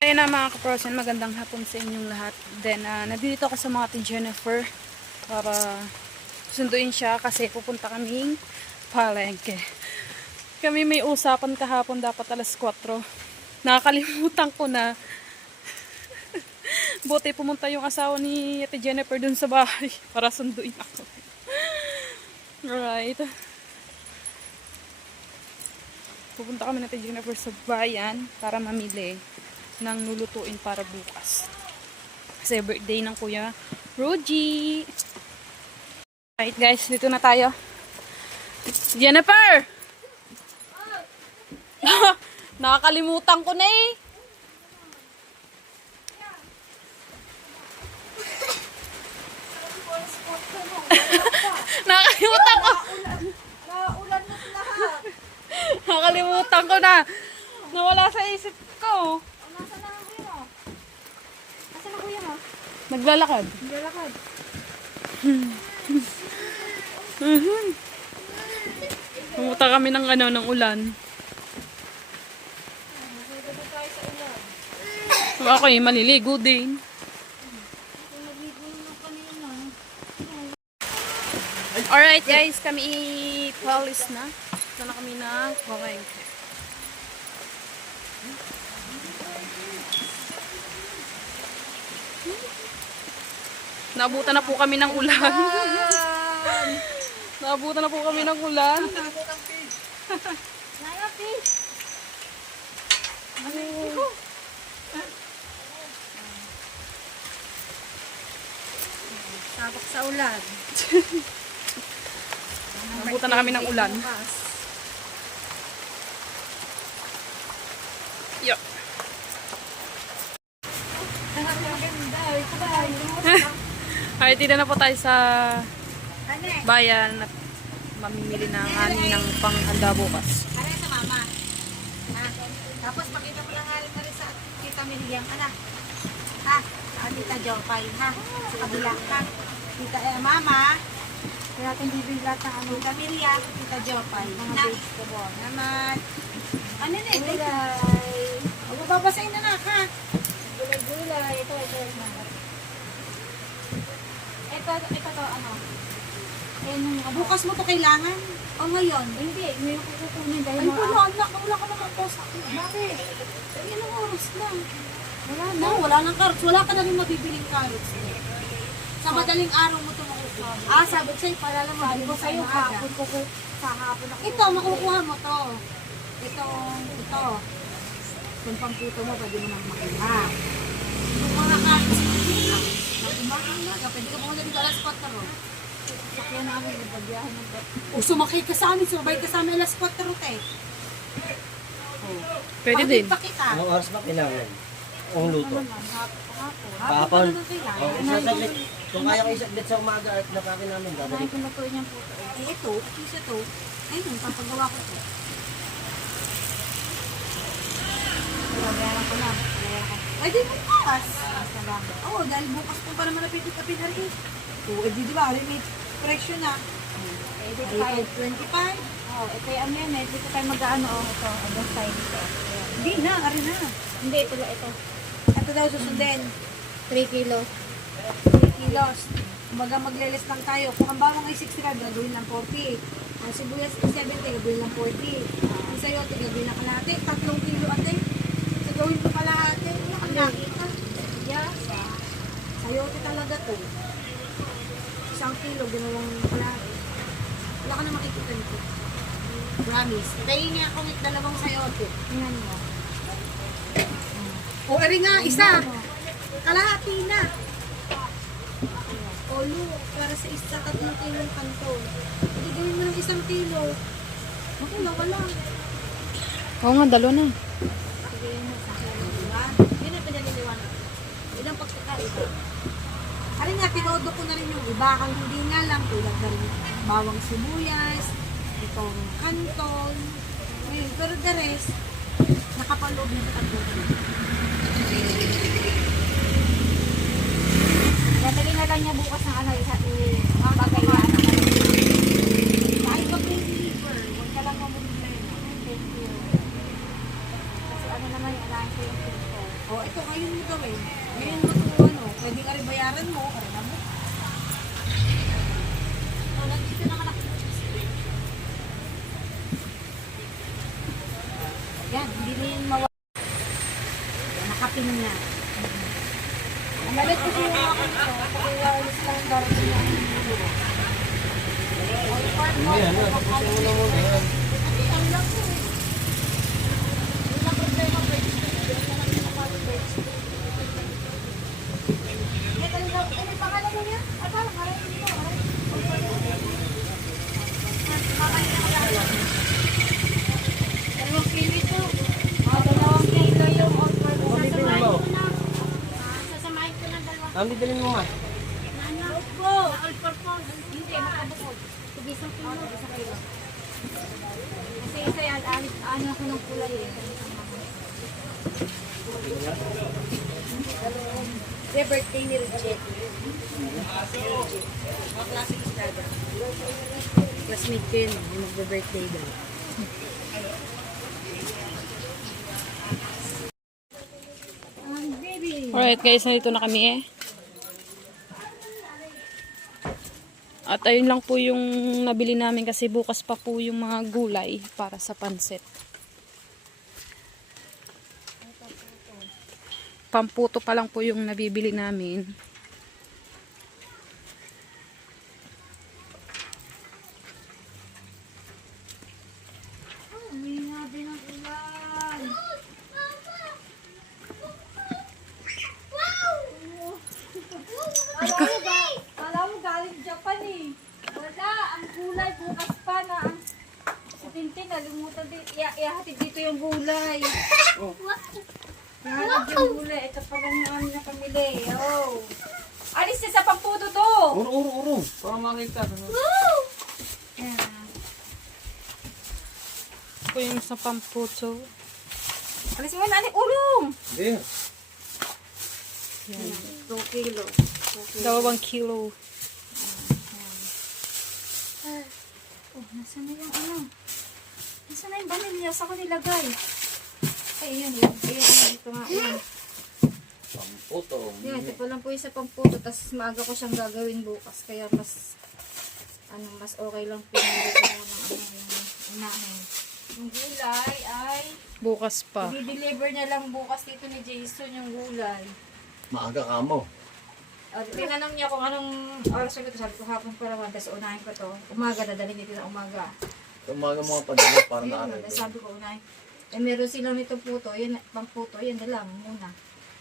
Ayun na mga kaprosen, magandang hapon sa inyong lahat. Then, ah, nandito ako sa mga ating Jennifer para sunduin siya kasi pupunta kaming palengke. Kami may usapan kahapon dapat alas 4. Nakakalimutan ko na. Buti pumunta yung asawa ni Ate Jennifer dun sa bahay para sunduin ako. Alright. Pupunta kami natin Jennifer sa bayan para mamili ng lulutuin para bukas. Kasi birthday ng kuya Roji. Right guys, dito na tayo. Jennifer! Nakakalimutan ko na eh. Nakakalimutan ko. Naulan na lahat. Nakakalimutan ko na. Nawala sa isip ko. Nasaan na ang kuya mo? Nasaan ang kuya mo? Naglalakad. Naglalakad. Pumunta kami ng ano, ng ulan. Okay, maliligo din. Alright guys, kami palis na. Ito na kami na palengke. Naabutan na po kami ng ulan. Naabutan na po kami ng ulan. Naya, fish. Sabak sa ulan. Naabutan na kami ng ulan. Yo. Maganda. Ito ba? Alright, dito na po tayo sa bayan at mamimili ng ani ng panghanda bukas. Ano sa mama? Ha? Tapos pakita mo lang rin na rin sa tita Miriam. Ano? Ha? Sa tita Jopay. Ha? Sa kabila. Ha? Tita eh, mama. Kaya natin bibili lahat ng ano. Tita Miriam. Tita Jopay. Na? Naman. Ano na eh? Gulay. Huwag babasahin na na ha? Gulay-gulay. Ito, ito. ito. Ito, ito to, ano? Eh, nung, Bukas mo to kailangan? O ngayon? Hindi, ngayon ko kukunin dahil Ay, wala, anak, wala ka naman po sa akin. Bakit? Ay, ilang oras lang. Wala na, wala nang carrots. Wala ka na rin mabibiling carrots. Sa madaling araw mo ito makukuha. Ah, sabi ko sa'yo, para lang sabi ko sa'yo, hapon ko sa hapon ako. Ito, makukuha mo to. Itong, ito. Kung pamputo mo, pwede mo nang makuha. Yung mga carrots, Umaga, pwede ka pumunta dito alas 4 ro. Sakyan namin, nagbabiyahe ng bat. O, sumakay ka sa amin, sumabay ka sa amin alas 4 ro, te. Pwede din. Pa kita. Anong oras ba kailangan? Ang luto? Hapon. Kahapon? na kailangan. Oh, isa saglit. Kung kaya kayo saglit sa umaga at nakakin namin, Kailangan dadalik. ko na to niyan po. Eh, ito, isa to. Ayun, papagawa ko to. Babayaran ko na. Babayaran ko. Ay, di bukas. Salamat. Oo, oh, dahil bukas po pa naman napitit ka pinari. Oo, eh, di di ba? May presyo na. Ay, 25. Oh, ito yung ano yan eh. Dito tayo mag-ano, oh, ito, abang side ito. Hindi na, ari na. Hindi, ito, ito. Ito daw susundin. 3 kilos. 3 kilos. Kumaga magle-less lang tayo. Kung ang bawang ay 65, gagawin lang 40. Ang sibuyas ay 70, gagawin lang 40. Ang sayote, gagawin lang kalahati. Tatlong kilo ate. Gagawin ko kalahati. Wala kang nakita. Yes. Sayote talaga to. Isang kilo, ginawang kalahati. Wala ka na makikita nito. Promise. Tayo niya akong dalawang sayote. Tingnan mo. O, ari nga, isa. Kalahati na. O, look, para sa isa, tatlong kilong kanto. Hindi gawin mo ng isang kilo. Ako, wala. Oo nga, dalo na. Sige, mo sa akin, diba? Yun ang pinaliliwanag. Yun ang pagkakaiba. Ari nga, tinodo ko na rin yung iba. Kang hindi nga lang, tulad na rin bawang sibuyas, itong kanton. Ayun, pero the rest, nakapaloob na sa. Dadali na lang niya bukas ng ano, isa, Mga bagay Kahit may liver, huwag ka lang mamumili. Thank you. Kasi ano naman, yung alahan ko yung O, ito, ngayon mo gawin. Ngayon mo ito, ano, pwede ka rin bayaran mo, karena mo. O, nandito naman ako. Yan, hindi na yun mawala. Yan, nakapin na. Ang malit kasi yung mga kanito, pag wireless lang darating na yung dulo. Hindi, ano, tapusin mo na muna yan. Ang laki eh. Yung lang problema, pwede ko Eh, talaga, eh, may pangalan mo yan? Ah, parang parang hindi mo, ah. Dalawang kilo ito. Ah, dalawang kilo yung offer ko. Bibili mo. Sasamahin ko ng dalawa. Ang bibilin mo ma. Ano po? All purpose. Hindi, makabukod. Sige, isang kilo, isang kilo. Kasi isa yan, ano ako ng kulay eh. Kasi birthday ni Reject. Mga klase ni Strada. Classmate ko yun, yung magbe-birthday baby. Alright guys, nandito na kami eh. At ayun lang po yung nabili namin kasi bukas pa po yung mga gulay para sa pansit. Pamputo pa lang po yung nabibili namin. Huminga din ang ulan. Alam mo ba? Alam mo galing Japan eh. Wala, ang gulay bukas pa na ang si Tintin nalimutan din. Iya, ihahatid dito yung gulay. Ihahatid yung gulay. Ito pa lang yung amin na pamili. Oh. Alis na sa pamputo to. Uro, uro, uro. Para makita. Yan. Po yung sa pamputo. Alis mo na, ani, urong. Hindi. 2 kilo. Dalawang kilo. Oh, nasaan na yung ano? Nasaan na yung vanilla? Saan ko nilagay? Ay, yun. Yun, Ayun, ayun, ito nga. Yun. Pamputo. Yun, ito pa lang po yung sa pamputo. Tapos maaga ko siyang gagawin bukas. Kaya mas, ano, mas okay lang po nilagay ko ng ano, yung unahin. Yung gulay ay, Bukas pa. i-deliver niya lang bukas dito ni Jason yung gulay. Maaga ka mo. Uh, tinanong niya kung anong oras ko ito. Sabi ko hapon pa naman. Tapos unahin ko to. Umaga, dadalhin dito na umaga. Umaga mga padala para na tapos sabi ko unahin. Eh, meron silang nito puto. Yan, pang puto. Yan na lang muna.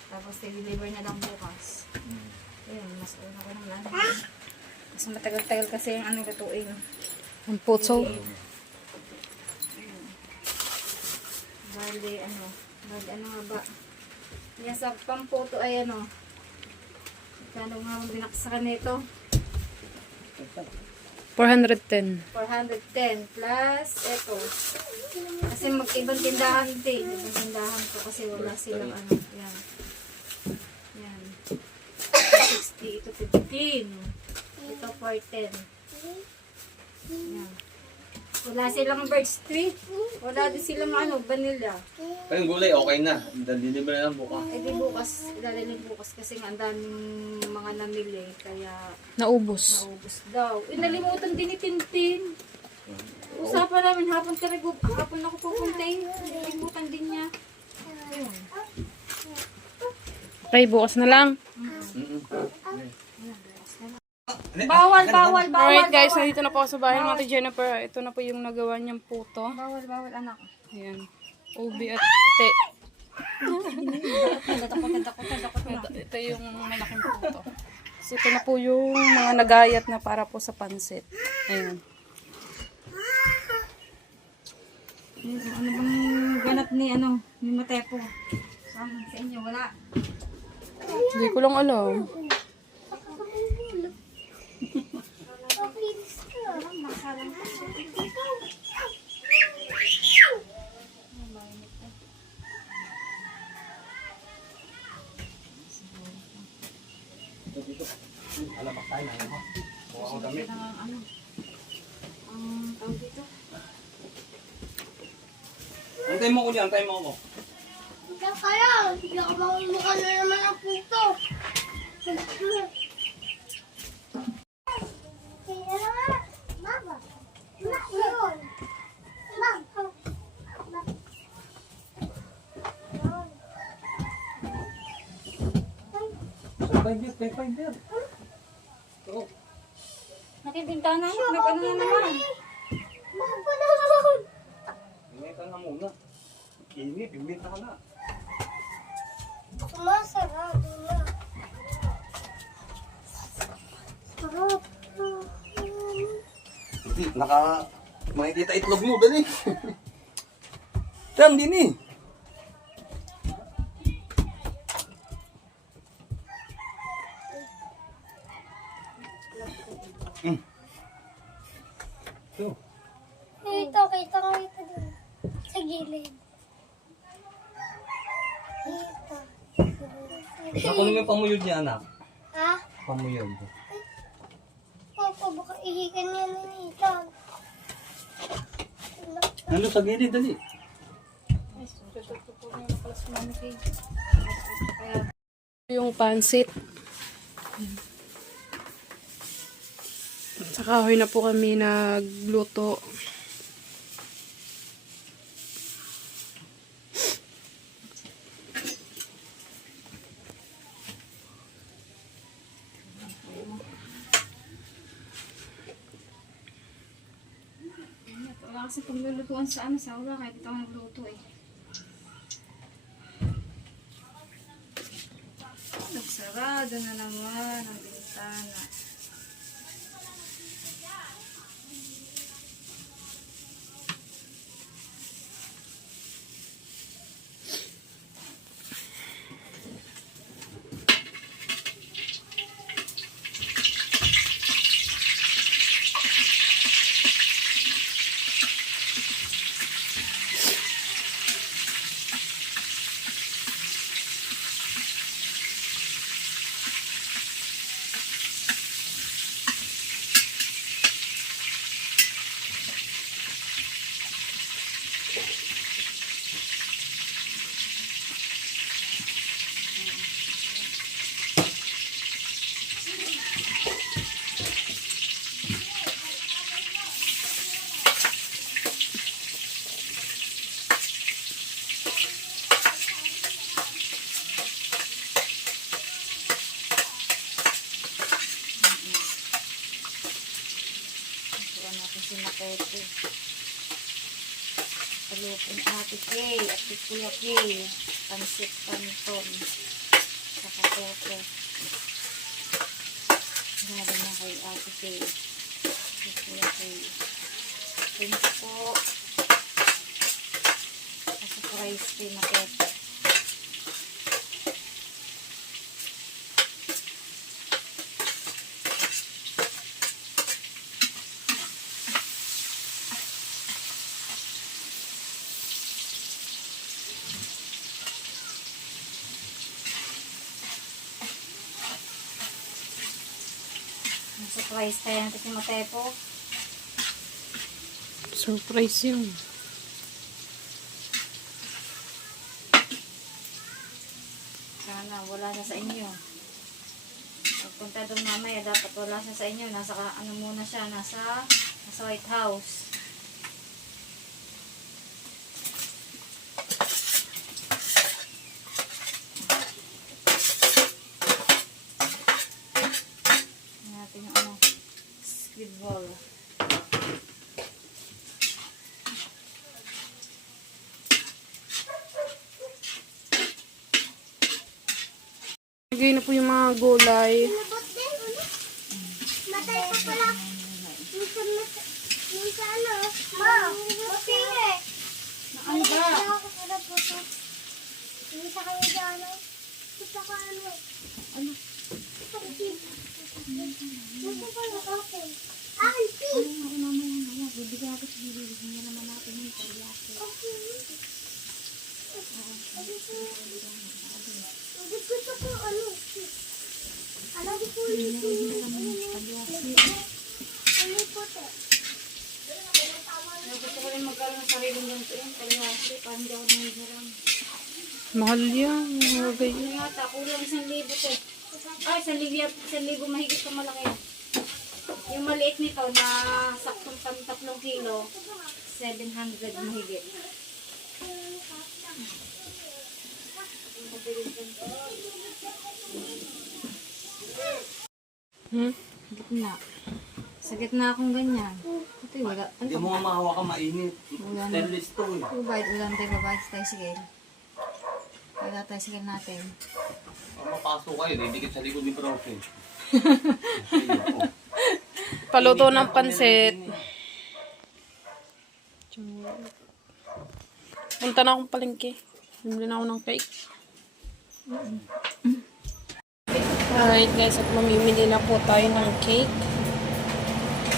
Tapos deliver na lang bukas. Ayun, mas una ko naman ano. Mas matagal-tagal kasi yung ano lutuin. Pamputo. Bali, ano. Bali, ano nga ba? Yan sa pamputo ay ano. Kano nga ang binaksakan nito? 410. 410 plus ito. Kasi mag-ibang tindahan din. Ibang tindahan ko kasi wala silang ano. Yan. Yan. Ito 60. Ito 15. Ito 410. Yan. Wala silang birch tree. Wala din silang ano, vanilla. Pero yung gulay okay na. Deliver na lang buka. Eh di bukas, ilalagay bukas kasi nga ang daming mga namili. Kaya Naubos. Naubos daw. Eh, nalimutan din ni Tintin. Usapan namin, hapon kami, gu- hapon ako pupunta eh. Nalimutan din niya. Ayun. Okay, bukas na lang. Bawal, bawal, bawal. Alright guys, nandito na po ako sa bahay ng Ate Jennifer. Ito na po yung nagawa niyang puto. Bawal, bawal, anak. Ayan. Ubi at na. Ito, ito yung malaking puto. So, ito na po yung mga nagayat na para po sa pansit. Ayan. Ano bang ganap ni ano, ni Matepo? Saan sa inyo, wala. Hindi ko lang alam. Ang ano, ang tawag dito. Antay mo ko niya, antay mo ako. Kaya, hindi ako mamumukha na naman ang puto. Kaya na nga. Mama. Ma, yun. Ma. Ma. Five five years. Oo. Nakibinta na. Nag-ano na naman. Bimita ka na muna. Kini, bimita ka na. Sumasarado na. Sarap. Hindi, naka... Makikita itlog mo, dali. Tam, din eh. Mm. Ito. Ito, kita ko ito dun. Sa gilid. Ito. Ako naman yung pamuyod niya, anak. Ha? Pamuyod. Papa, baka ihikan niya na nito. Ano sa gilid, dali. Yung pansit. Kahoy na po kami nagluto. Wala kasi paglulutuan sa ano, sa ura, kahit ito nagluto eh. Nagsarado na naman ang bintana. Surprise kaya natin si Matepo. Surprise yun. Sana wala siya sa inyo. Pagpunta doon mamaya, dapat wala siya sa inyo. Nasa, ano muna siya, nasa, nasa White House. Tingnan natin yung ano, squid ball. Lagay na po yung mga gulay. Matay pa pala. Minsan, ano, ma, mapili. Ano ba? Po to. Minsan kayo dyan, ano? Gusto ko ano. Ano? Gusto ko tip. Gusto ko na okay. Akin, tip. Bibigyan ako sa bibigyan natin yung kalyate. Okay. Hindi gusto ko ano. Ano gusto ko Ano po to? Gusto ko rin magkaroon ng sarili ng ganito yung kalyate para hindi ako nangihiram. Mahal yan. Mga ganyan. Yung yata, kulang isang libo to. Ay, isang libo, isang libo mahigit ka. Yung maliit nito na saktong pang tatlong kilo, 700 mahigit. Hmm? Gitna. Sa gitna akong ganyan. Ito yung wala. Ano Hindi mo nga mahawakan mainit. Wala na. Stainless to eh. Bayad ulan tayo babayad tayo sige. Wala tayo sige natin. Pag mapasok kayo, didikit sa likod ni Profe. Paluto ng pansit. Punta na akong palengke. Bumili na ako ng cake. Alright guys, at mamimili na po tayo ng cake.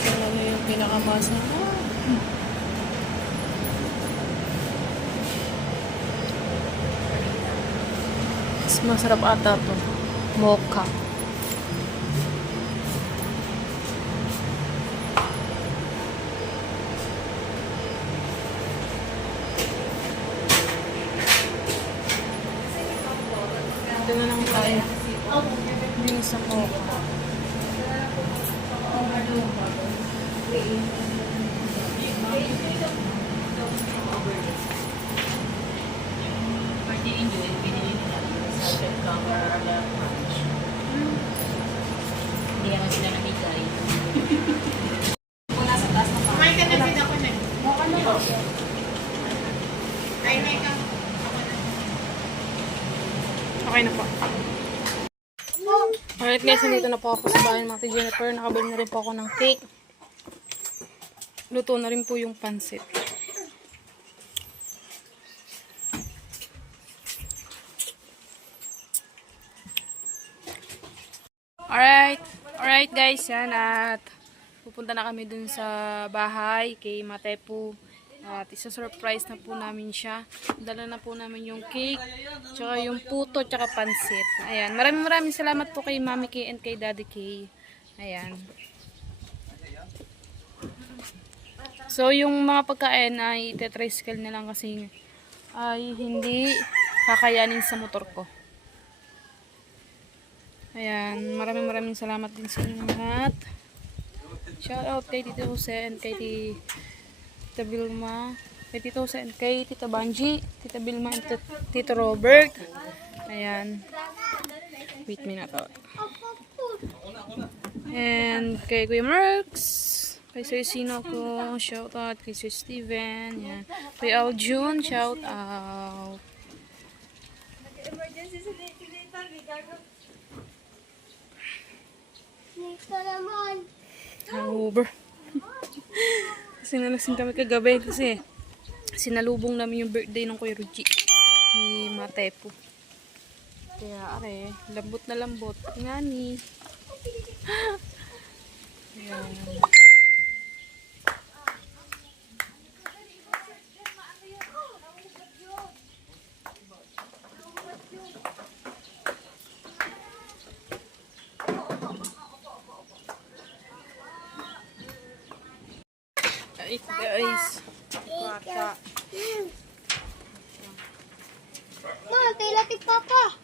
Ito na yung pinakamasa. Mas masarap ata to. Mocha. Nandito na po ako sa bahay ng Mati Jennifer. Nakabili na rin po ako ng cake. Luto na rin po yung pansit. Alright. Alright guys, yan at pupunta na kami dun sa bahay kay Matepu. At isa-surprise na po namin siya. Dala na po namin yung cake, tsaka yung puto, tsaka pansit. Ayan. Maraming maraming salamat po kay Mami K and kay Daddy K. Ayan. So, yung mga pagkain ay itetricycle na lang kasi ay hindi kakayanin sa motor ko. Ayan. Maraming maraming salamat din sa inyong lahat. Shout out kay Tito Jose and kay Tito Tita Vilma, kay Tito and kay Tita Banji, Tita Vilma and Tito- Tito Robert. Ayan. Wait me na to. And kay Kuya Merks, kay Sir Sino ko, shout out kay Sir Steven, yan. Kay Aljun, shout out. Hangover. kasi nalasing kami kagabi kasi sinalubong namin yung birthday ng Kuya Ruji ni Matepo. Kaya are, lambot na lambot. Nga ni. Ayan. Ay, guys. Bata. Ma, kailan ti Papa?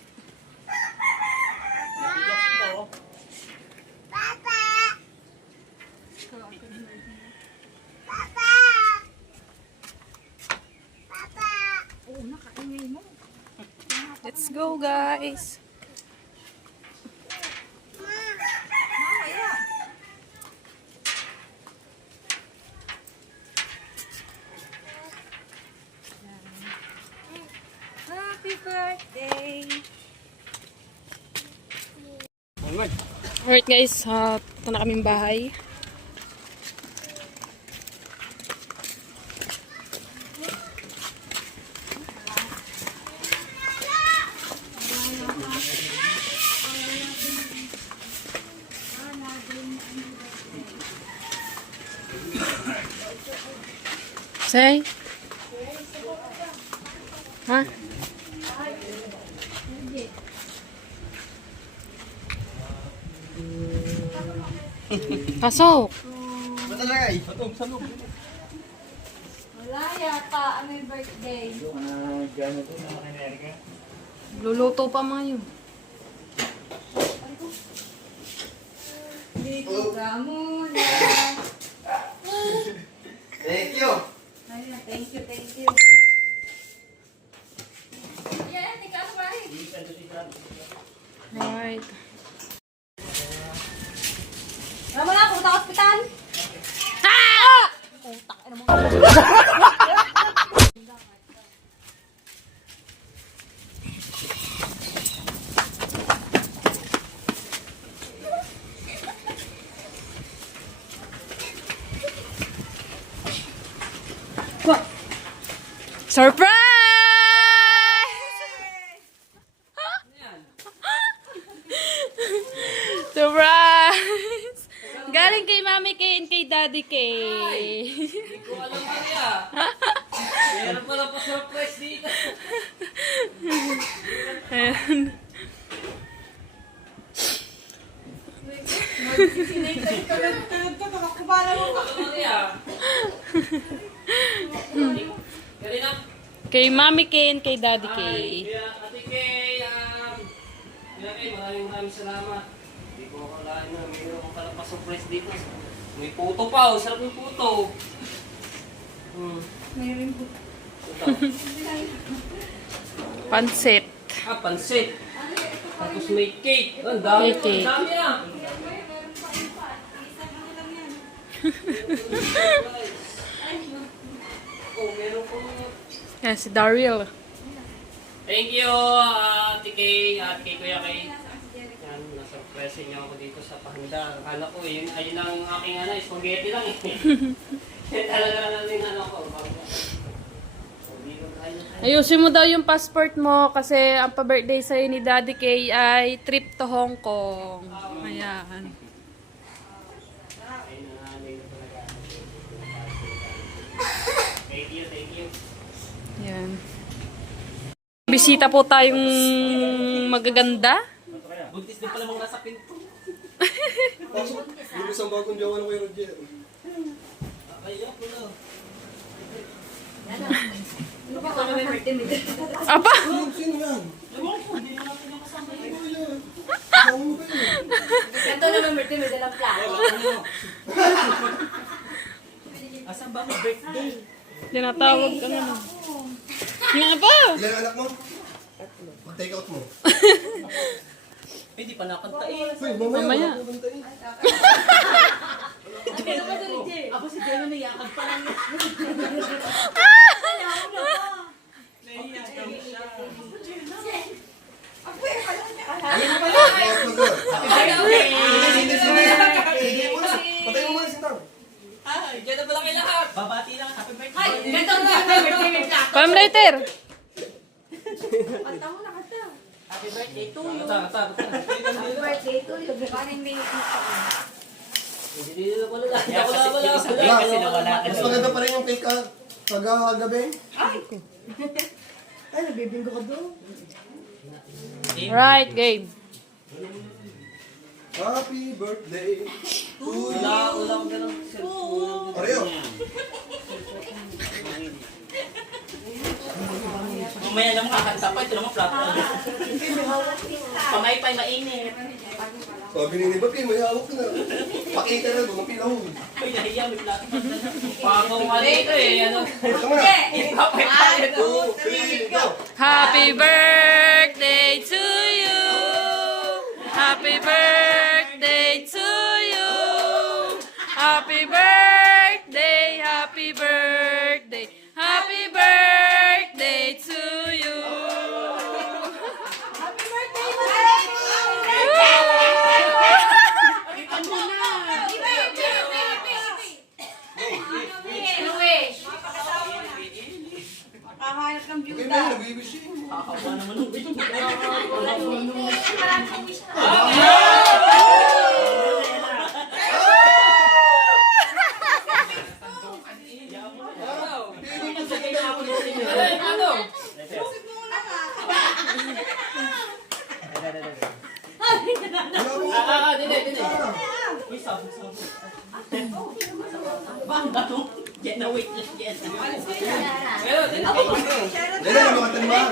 Let's go, guys. Happy birthday! Alright. Alright guys, uh, ito na kaming bahay. Say? Ha? Pasok! Matalagay. Patong sa loob. Wala yata ang may birthday. Luluto pa mga yun. Dito ka muna. Thank you. Ayun, thank you, thank you. Yan, tika ano ba? Right. Tama na, punta ka ospital. Surprise! Surprise! Galing kay Mami Kay and kay Daddy Kay. Hindi ko alam Maria. Meron pala pa surprise dito. Ayan. Galing na. Kay Mami Kay and kay Daddy Kay. Kaya Ate Kay, um, maraming maraming salamat. Hindi ko akalain na mayroon akong pala pa surprise dito. May puto pa, oh. sarap ng puto. Hmm. Mayroon po. Ito. Pansit. Ah, pansit. Tapos may cake. Ang dami. May cake. Ang dami ah. oh, meron po. Yan, si Daryl. Thank you, uh, Ate Kay, Ate Kay, Kuya Kay. Yan, nasa-surprise niyo ako dito sa pahanda. Akala ko, yun, ayun lang ang aking ano, spaghetti lang eh. Yan talaga lang yung ano ko. Ayusin mo daw yung passport mo kasi ang pa-birthday sa'yo ni Daddy Kay ay trip to Hong Kong. Ayan. Na talaga. Thank you, thank you. Ayan. Bisita po tayong magaganda. Buntis din pala mga nasa pinto. Yung isang bagong jawa ng Kuya Roger. Ayaw ko na. Apa? Sino, yan? Ewan ko, hindi natin nakasama yun. Kasama mo ba yun? Ito naman, may dalang plato. Asan ba ang birthday? Tinatawag ka na. Nga ba? Ilan ang anak mo? Mag-take out mo. Eh, di pa nakanta eh. Uy, mamaya. Mamaya. wala ko bantayin. Ako si Bella naiyakan pa lang. Pam later. Kanta mo na, kanta. Happy birthday to you. Kata. Birthday to you. Kaning may. Mas maganda pa rin yung cake ka kagabi. Ay, nabibinggo ka doon. Right, game. Happy birthday to you. Wala, wala ganang cellphone. Mamaya lang kakanta pa. Ito naman flat. Pamaypay mainit. Sabi ni ni Bapi, may hawak na. Pakita na doon, pilaw. Ay, nahiya. May flat. Pakaw nga dito eh. Ano? Two, three, go. Happy birthday to you. Happy birthday to you. Happy birthday, Bang, ano? Yan na, wait lang yan. Pero, dili. Dali, lumakad na naman.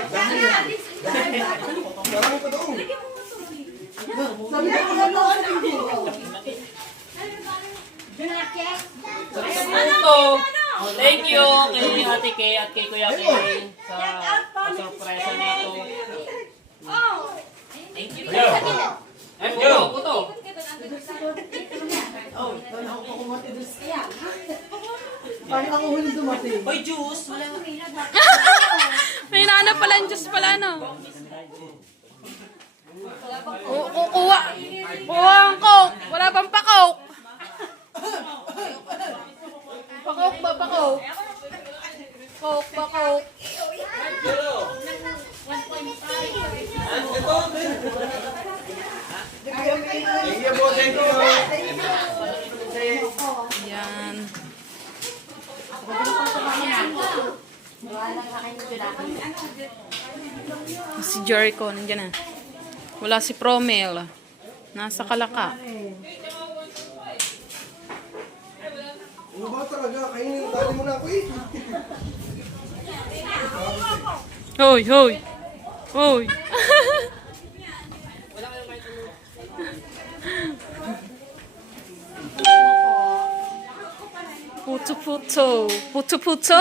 Marami pa doon. Sabi ko, ano ako Ito. Thank you kay Ate Kay at kay Kuya Kay sa pasurpresa nito. Thank you. Ay, puto, puto. Paano ako huli dumating? Hoy, juice. Wala May nanap pala yung Diyos pala, no? O, kukuha. Kuha ang coke. Wala bang pa-coke? Pa-coke ba, pa-coke? Coke, pa-coke. Thank you po, thank you. Yan. Si Jericho, nandiyan na. Wala si Promel. Nasa Kalaka. Ano ba talaga? Kainin, tali mo na ako eh. Hoy, hoy. Hoy. Puto puto. Puto puto.